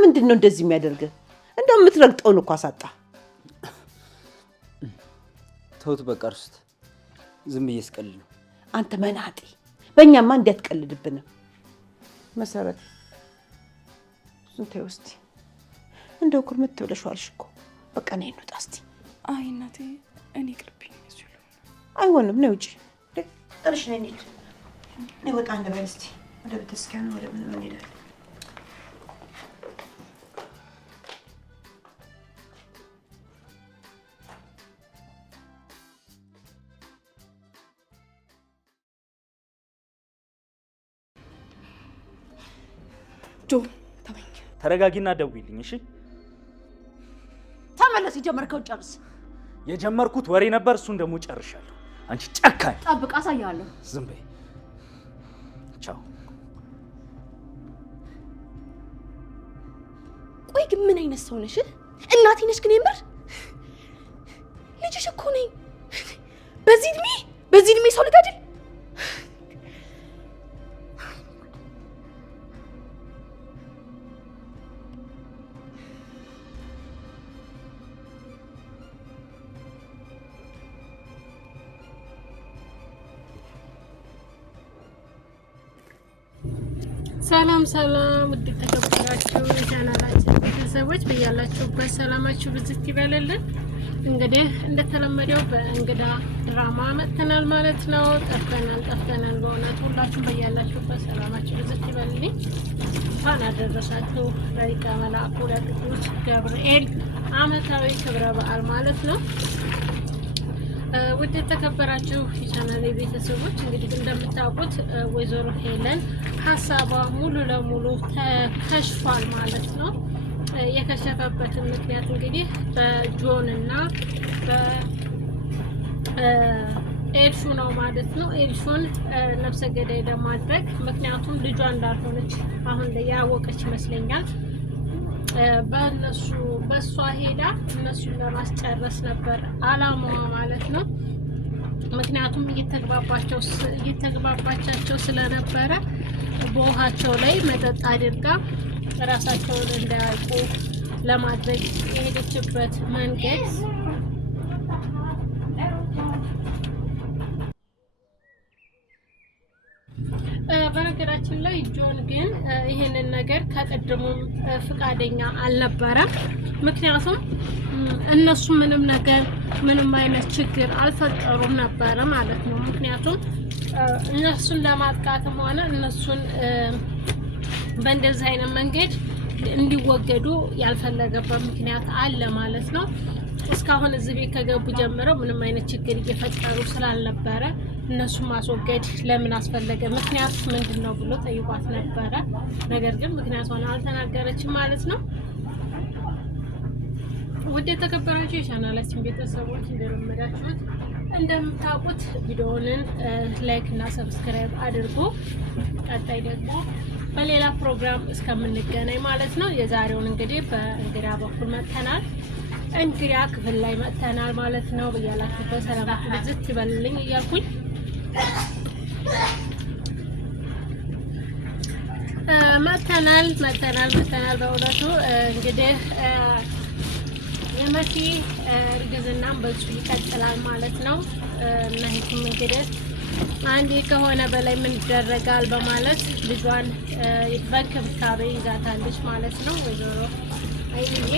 ምንድነው እንደዚህ የሚያደርግ? እንደው የምትረግጠውን እኮ አሳጣ። ተውት በቃ እርሱት። ዝም ብዬ ስቀልድ ነው። አንተ መናጤ፣ በእኛማ እንዲያትቀልድብንም መሰረት ስንቴ ውስጥ እንደው ኩርምት ብለሽዋልሽ እኮ። በቃ ነይ እንውጣ እስቲ። አይ እናቴ እኔ ቅርብኝ መስሎ። አይሆንም፣ ነይ ውጪ። ጥርሽ ነይ እንሂድ። ነይ ወጣ እንበል እስቲ። ወደ ቤተክርስቲያን ወደ ምን እንሄዳለን? ጆ ተወኝ። ተረጋጊና ደውይልኝ እሺ? ተመለስ። የጀመርከው ጨርስ። የጀመርኩት ወሬ ነበር፣ እሱን ደግሞ ጨርሻለሁ። አንቺ ጨካኝ! ጠብቅ፣ አሳያለሁ። ዝም በይ። ቻው። ቆይ ግን ምን አይነት ሰው ነሽ? እናቴ ነሽ ግን የምር? ልጅሽ እኮ ነኝ። በዚህ እድሜ ሰው ልጋድል? ሰላም ውድ ተከበራችሁ የቻናላችን ቤተሰቦች በያላችሁበት ሰላማችሁ ብዝት ይበልልን። እንግዲህ እንደተለመደው በእንግዳ ድራማ መጥተናል ማለት ነው። ጠፍተናል በእውነት ሁላችሁም በያላችሁበት ሰላማችሁ ብዝት ይበልልኝ። እንኳን አደረሳችሁ ለሊቀ መላእክቱ ለቅዱስ ገብርኤል ዓመታዊ ክብረ በዓል ማለት ነው። ውድ የተከበራችሁ የቻናሌ ቤተሰቦች እንግዲህ እንደምታውቁት ወይዘሮ ሄለን ሀሳቧ ሙሉ ለሙሉ ተከሽፏል ማለት ነው። የከሸፈበትን ምክንያት እንግዲህ በጆን እና በኤልሹ ነው ማለት ነው። ኤልሹን ነፍሰ ገዳይ ለማድረግ ምክንያቱም ልጇ እንዳልሆነች አሁን ላይ ያወቀች ይመስለኛል። በእሷ ሄዳ እነሱን ለማስጨረስ ነበር አላማዋ ማለት ነው። ምክንያቱም እየተግባባቻቸው ስለነበረ በውሃቸው ላይ መጠጥ አድርጋ ራሳቸውን እንዳያውቁ ለማድረግ የሄደችበት መንገድ በነገራችን ላይ ጆን ግን ይሄንን ነገር ከቀድሞም ፍቃደኛ አልነበረም። ምክንያቱም እነሱ ምንም አይነት ችግር አልፈጠሩም ነበረ ማለት ነው። ምክንያቱም እነሱን ለማጥቃትም ሆነ እነሱን በእንደዚህ አይነት መንገድ እንዲወገዱ ያልፈለገበት ምክንያት አለ ማለት ነው። እስካሁን እዚህ ቤት ከገቡ ጀምረው ምንም አይነት ችግር እየፈጠሩ ስላልነበረ እነሱን ማስወገድ ለምን አስፈለገ? ምክንያቱ ምንድነው ብሎ ጠይቋት ነበረ። ነገር ግን ምክንያቱን አልተናገረችም ማለት ነው። ውድ የተከበራችሁ የቻናላችን ቤተሰቦች እንደለመዳችሁት እንደምታውቁት ቪዲዮውን ላይክ እና ሰብስክራይብ አድርጉ። ቀጣይ ደግሞ በሌላ ፕሮግራም እስከምንገናኝ ማለት ነው። የዛሬውን እንግዲህ በእንግዳ በኩል መጥተናል። እንግዳ ክፍል ላይ መጥተናል ማለት ነው። በያላችሁበት ሰላማችሁ ብዝት ይበልልኝ እያልኩኝ መጥተናል። በእውነቱ እንግዲህ የመሲ እርግዝናም በሱ ይቀጥላል ማለት ነው። እና ይህም እንግዲህ አንዴ ከሆነ በላይ ምን ይደረጋል በማለት ልጇን በእንክብካቤ ይዛታለች ማለት ነው። ወይዘሮ አይዬ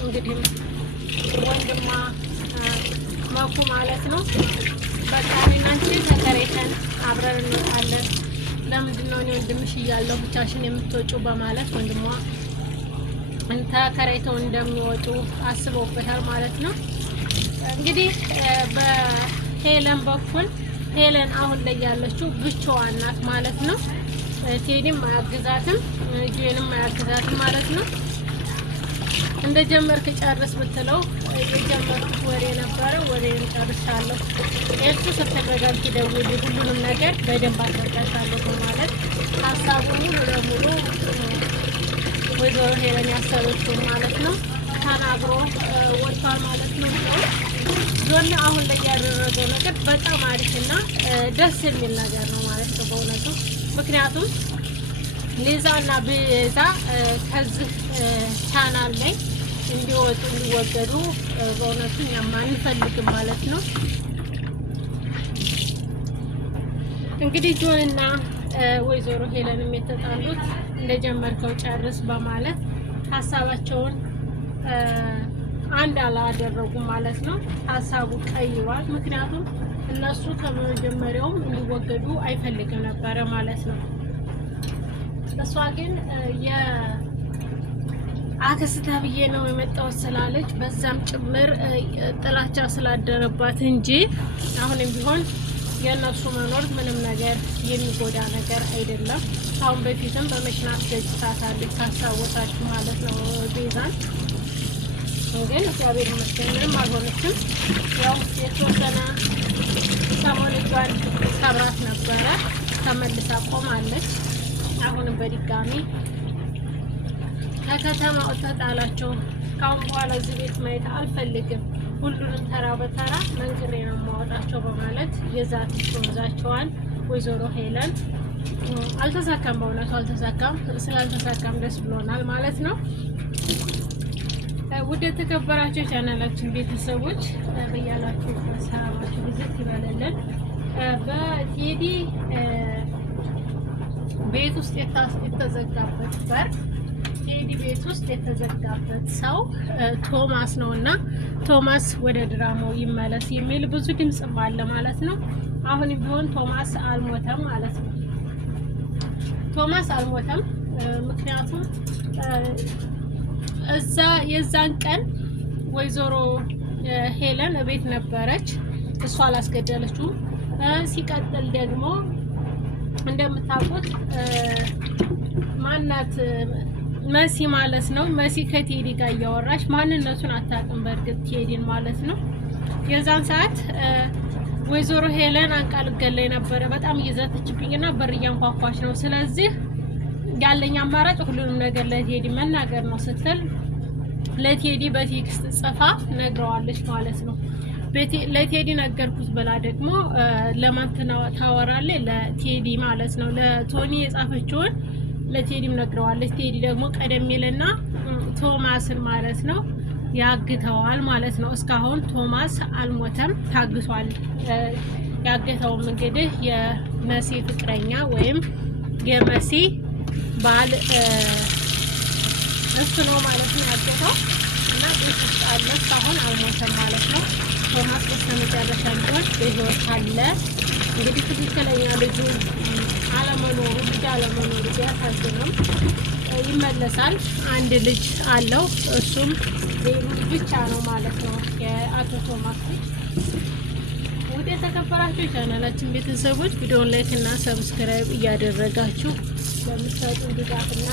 እንግዲህ ወንድማ መኩ ማለት ነው። በቃ እኔና አንቺ ተከራይተን አብረን እንወጣለን። ለምንድን ነው እኔ ወንድምሽ እያለሁ ብቻሽን የምትወጪው? በማለት ወንድሟ ተከራይተው እንደሚወጡ አስበውበታል ማለት ነው። እንግዲህ በሄለን በኩል ሄለን አሁን ላይ ያለችው ብቻዋን ናት ማለት ነው። ቴዲም አያግዛትም፣ ጆንም አያግዛትም ማለት ነው። እንደጀመርክ ጨርስ ብትለው የጀመርኩት ወሬ ነበረ፣ ወሬን ጨርሻለሁ። እሱ ስትረጋጊ ደውዪ፣ ሁሉንም ነገር በደንብ አስረዳሻለሁ በማለት ሀሳቡ ሙሉ ለሙሉ ወይዘሮ ሄለን ያሰበችው ማለት ነው ተናግሮ ወጥቷል ማለት ነው። ዞን አሁን ላይ ያደረገው ነገር በጣም አሪፍና ደስ የሚል ነገር ነው ማለት ነው በእውነቱ። ምክንያቱም ሊዛና ቤዛ ከዚህ ቻናል ላይ እንዲወጡ እንዲወገዱ በእውነቱ እኛም አንፈልግም ማለት ነው። እንግዲህ ጆንና ወይዘሮ ሄለንም የተጣሉት እንደጀመርከው ጨርስ በማለት ሀሳባቸውን አንድ አላደረጉም ማለት ነው። ሀሳቡ ቀይሯል። ምክንያቱም እነሱ ከመጀመሪያውም እንዲወገዱ አይፈልግም ነበረ ማለት ነው። እሷ ግን የአክስት ተብዬ ነው የመጣሁት ስላለች በዛም ጭምር ጥላቻ ስላደረባት እንጂ አሁንም ቢሆን የእነሱ መኖር ምንም ነገር የሚጎዳ ነገር አይደለም። አሁን በፊትም በመኪና አስገጭታታለች ካስታወሳችሁ ማለት ነው ቤዛን። ግን እግዚአብሔር ይመስገን ምንም አልሆነችም። ያው የተወሰነ ሰሞን እጇን ሰብራት ነበረ፣ ተመልሳ ቆማለች። አሁንም በድጋሚ ከከተማ ተጣላቸው። ካሁን በኋላ እዚህ ቤት ማየት አልፈልግም፣ ሁሉንም ተራ በተራ መንግሬ ነው የማወጣቸው በማለት የዛት ይዛቸዋል ወይዘሮ ሄለን። አልተሳካም፣ በእውነቱ አልተሳካም። ስላልተሳካም ደስ ብሎናል ማለት ነው። ውድ የተከበራችሁ ቻናላችን ቤተሰቦች በያላችሁ ሰላማችሁ ብዝት ይበለልን። በቴዲ ቤት ውስጥ የተዘጋበት በር ቴዲ ቤት ውስጥ የተዘጋበት ሰው ቶማስ ነው እና ቶማስ ወደ ድራማው ይመለስ የሚል ብዙ ድምጽ አለ ማለት ነው። አሁን ቢሆን ቶማስ አልሞተም ማለት ነው። ቶማስ አልሞተም። ምክንያቱም እዛ የዛን ቀን ወይዘሮ ሄለን ቤት ነበረች፣ እሷ አላስገደለችውም። ሲቀጥል ደግሞ እንደምታውቁት ማናት መሲ ማለት ነው። መሲ ከቴዲ ጋር እያወራች ማንነቱን አታውቅም፣ በእርግጥ ቴዲን ማለት ነው። የዛን ሰዓት ወይዘሮ ሄለን አንቃ ልገለኝ ነበረ፣ በጣም እየዛተችብኝና በር እያንኳኳች ነው። ስለዚህ ያለኝ አማራጭ ሁሉንም ነገር ለቴዲ መናገር ነው ስትል ለቴዲ በቴክስት ጽፋ ነግረዋለች ማለት ነው። ለቴዲ ነገርኩት ብላ ደግሞ ለማን ታወራለች? ለቴዲ ማለት ነው። ለቶኒ የጻፈችውን ለቴዲም ነግረዋለች። ቴዲ ደግሞ ቀደም ይልና ቶማስን ማለት ነው ያግተዋል ማለት ነው። እስካሁን ቶማስ አልሞተም፣ ታግቷል። ያገተውም እንግዲህ የመሲ ፍቅረኛ ወይም የመሲ ባል እሱ ነው ማለት ነው ያገተው እና ቤት ውስጥ አለ። እስካሁን አልሞተም ማለት ነው። ቶማስ በስተመጨረሻ ቢሆን በህይወት አለ። እንግዲህ ትክክለኛ ልጁ አለመኖሩ ልጅ አለመኖሩ ቢያሳዝንም ይመለሳል። አንድ ልጅ አለው፣ እሱም ብቻ ነው ማለት ነው የአቶ ቶማስ ልጅ። ውድ የተከበራችሁ ቻናላችን ቤተሰቦች ቪዲዮን ላይክ እና ሰብስክራይብ እያደረጋችሁ ለምትሰጡን ድጋፍና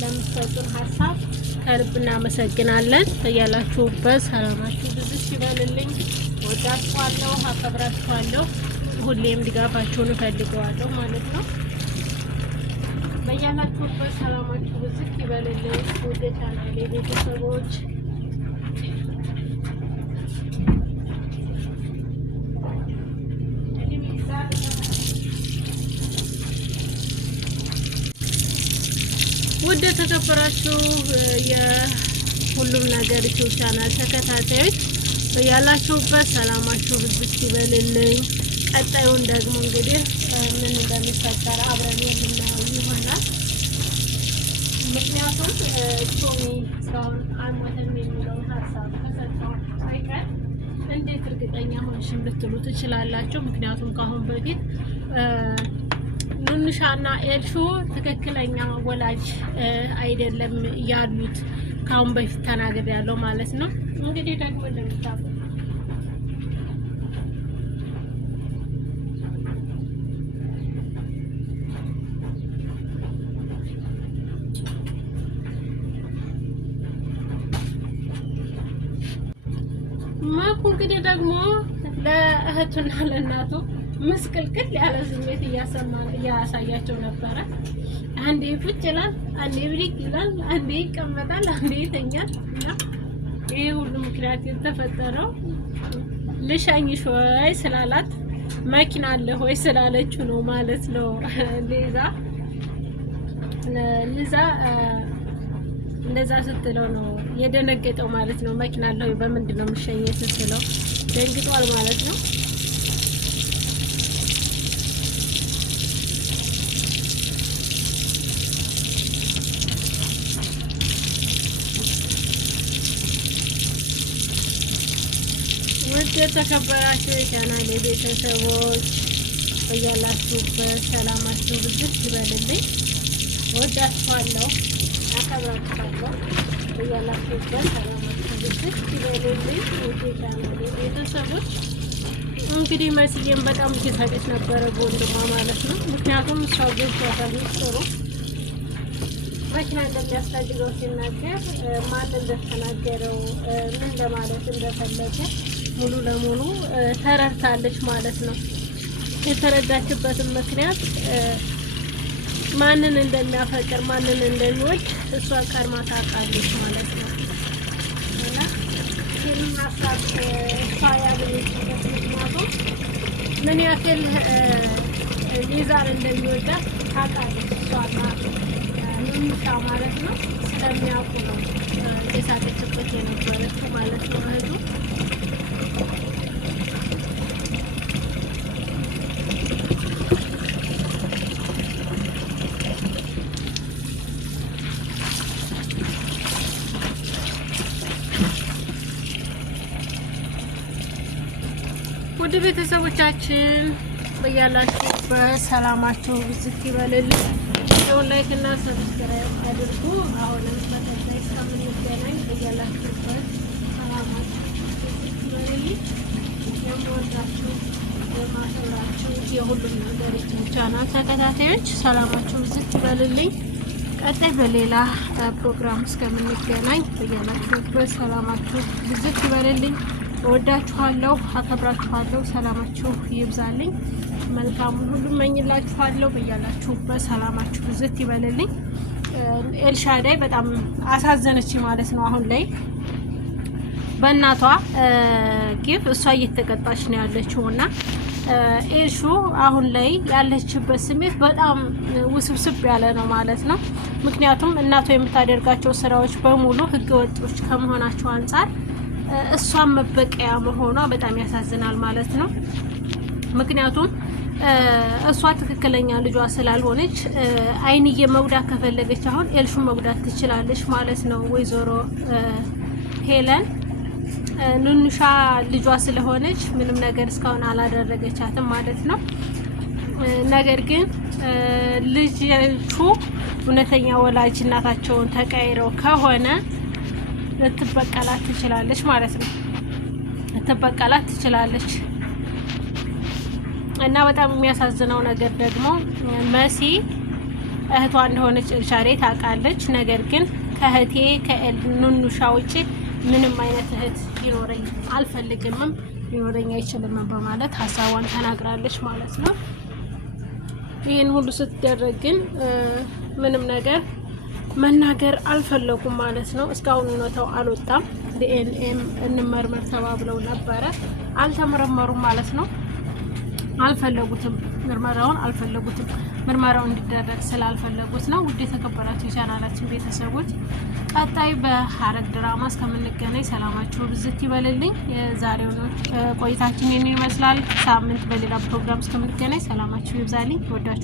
ለምትሰጡን ሀሳብ ከልብ እናመሰግናለን። ያላችሁበት ሰላማችሁ ብዙ ይበልልኝ። ወዳችኋለሁ፣ አከብራችኋለሁ። ሁሌም ድጋፋችሁን እፈልገዋለሁ ማለት ነው። በያላችሁበት ሰላማችሁ ብዙ ይበልልኝ። ውድ ቻናሌ ቤተሰቦች ውድ የተከበራችሁ የሁሉም ነገር ዩቲዩብ ቻናል ተከታታዮች በያላችሁበት ሰላማችሁ ብዝት ይበልልኝ። ቀጣዩን ደግሞ እንግዲህ ምን እንደሚፈጠር አብረን የምናየው ይሆናል። ምክንያቱም ቶሚ እስካሁን አልሞተም የሚለውን ሀሳብ ከሰጠኋችሁ አይቀር እንዴት እርግጠኛ ሆንሽም ልትሉ ትችላላችሁ። ምክንያቱም ከአሁን በፊት ኑንሻና ኤልሹ ትክክለኛ ወላጅ አይደለም ያሉት ካሁን በፊት ተናገር ያለው ማለት ነው። እንግዲህ ደግሞ እንደምታውቁ ማኩ እንግዲህ ደግሞ ለእህቱና ለእናቱ ምስቅልቅል ያለ ስሜት እያሳያቸው ነበረ። አንዴ ቁጭ ይላል፣ አንዴ ብድግ ይላል፣ አንዴ ይቀመጣል፣ አንዴ ይተኛል። እና ይሄ ሁሉ ምክንያት የተፈጠረው ልሸኝሽ ወይ ስላላት መኪና አለ ወይ ስላለችው ነው ማለት ነው። ሌዛ ለዛ እንደዛ ስትለው ነው የደነገጠው ማለት ነው። መኪና አለው በምንድን ነው የምሸኘት ስትለው ደንግጧል ማለት ነው። ውድ የተከበራችሁ የቻናሌ ቤተሰቦች በያላችሁበት ሰላማችሁ ብዝት ይበልልኝ። ወዳችኋለሁ፣ አከብራችኋለሁ። በያላችሁበት ሰላማችሁ ብዝት ይበልልኝ። ውድ የቻናሌ ቤተሰቦች እንግዲህ መስዬም በጣም እየሳቀች ነበረ በወንድሟ ማለት ነው። ምክንያቱም እሷ ገብቷታል ሚስጥሩ መኪና እንደሚያስፈልገው ሲናገር ማን እንደተናገረው ምን ለማለት እንደፈለገ ሙሉ ለሙሉ ተረድታለች ማለት ነው። የተረዳችበትም ምክንያት ማንን እንደሚያፈቅር ማንን እንደሚወድ እሷ ቀድማ ታውቃለች ማለት ነው። እና ይህንን ሀሳብ እሷ ያገኘችበት ምክንያቱም ምን ያክል ሊዛን እንደሚወዳት ታውቃለች እሷና ኑኑሻ ማለት ነው። ስለሚያውቁ ነው የሳቀችበት የነበረችው ማለት ነው እህቱ። ውድ ቤተሰቦቻችን በያላችሁበት ሰላማችሁ ብዝት ይበልልኝ። ቪዲዮውን ላይክ እና ሰብስክራይብ አድርጉ። አሁንም በቀጣይ እስከምንገናኝ በያላችሁበት ሰላማችሁ ብዝት ይበልልኝ። የምወዳችሁ የማከብራችሁ የሁሉም ነገር ቻናል ተከታታዮች ሰላማችሁ ብዝት ይበልልኝ። ቀጣይ በሌላ ፕሮግራም እስከምንገናኝ በያላችሁበት ሰላማችሁ ብዝት ይበልልኝ። እወዳችኋለሁ፣ አከብራችኋለሁ። ሰላማችሁ ይብዛልኝ። መልካሙን ሁሉ እመኝላችኋለሁ። በያላችሁበት ሰላማችሁ ብዝት ይበልልኝ። ኤልሻዳይ በጣም አሳዘነች ማለት ነው። አሁን ላይ በእናቷ ጊፍ እሷ እየተቀጣች ነው ያለችው እና ኤልሹ አሁን ላይ ያለችበት ስሜት በጣም ውስብስብ ያለ ነው ማለት ነው። ምክንያቱም እናቷ የምታደርጋቸው ስራዎች በሙሉ ህገወጦች ከመሆናቸው አንጻር እሷን መበቀያ መሆኗ በጣም ያሳዝናል ማለት ነው። ምክንያቱም እሷ ትክክለኛ ልጇ ስላልሆነች አይንዬ መጉዳት ከፈለገች አሁን ኤልሹን መጉዳት ትችላለች ማለት ነው። ወይዘሮ ሄለን ኑኑሻ ልጇ ስለሆነች ምንም ነገር እስካሁን አላደረገቻትም ማለት ነው። ነገር ግን ልጆቹ እውነተኛ ወላጅ እናታቸውን ተቀይረው ከሆነ ልትበቀላት ትችላለች ማለት ነው። ልትበቀላት ትችላለች እና በጣም የሚያሳዝነው ነገር ደግሞ መሲ እህቷ እንደሆነች ኤልሻዳይ ታውቃለች። ነገር ግን ከእህቴ ከኑኑሻ ውጪ ምንም አይነት እህት ሊኖረኝ አልፈልግምም ሊኖረኝ አይችልም በማለት ሀሳቧን ተናግራለች ማለት ነው። ይህን ሁሉ ስትደረግ ግን ምንም ነገር መናገር አልፈለጉም ማለት ነው። እስካሁን እውነታው አልወጣም። ዲኤንኤም እንመርመር ተባብለው ነበረ፣ አልተመረመሩም ማለት ነው። አልፈለጉትም፣ ምርመራውን አልፈለጉትም። ምርመራው እንዲደረግ ስላልፈለጉት ነው። ውድ የተከበራችሁ የቻናላችን ቤተሰቦች ቀጣይ በሐረግ ድራማ እስከምንገናኝ ሰላማችሁ ብዝት ይበልልኝ። የዛሬው ቆይታችን ይህን ይመስላል። ሳምንት በሌላ ፕሮግራም እስከምንገናኝ ሰላማችሁ ይብዛልኝ። ወዳችሁ